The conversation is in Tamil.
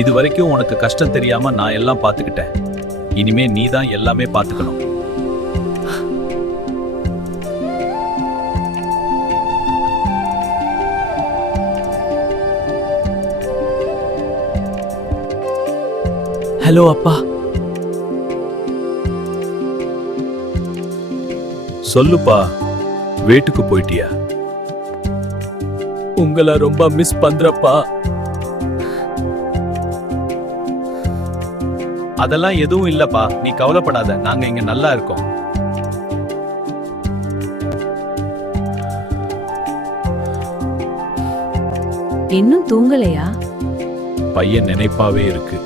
இது வரைக்கும் உனக்கு கஷ்டம் தெரியாம நான் எல்லாம் பார்த்துக்கிட்டேன். இனிமே நீ தான் எல்லாமே பார்த்துக்கணும். ஹலோ அப்பா. சொல்லுப்பா, வீட்டுக்கு போயிட்டியா? உங்களை ரொம்ப மிஸ் பண்றப்பா. அதெல்லாம் எதுவும் இல்லப்பா, நீ கவலைப்படாத, நாங்க இங்க நல்லா இருக்கோம். இன்னும் தூங்கலையா? பையன் நினைப்பாவே இருக்கு.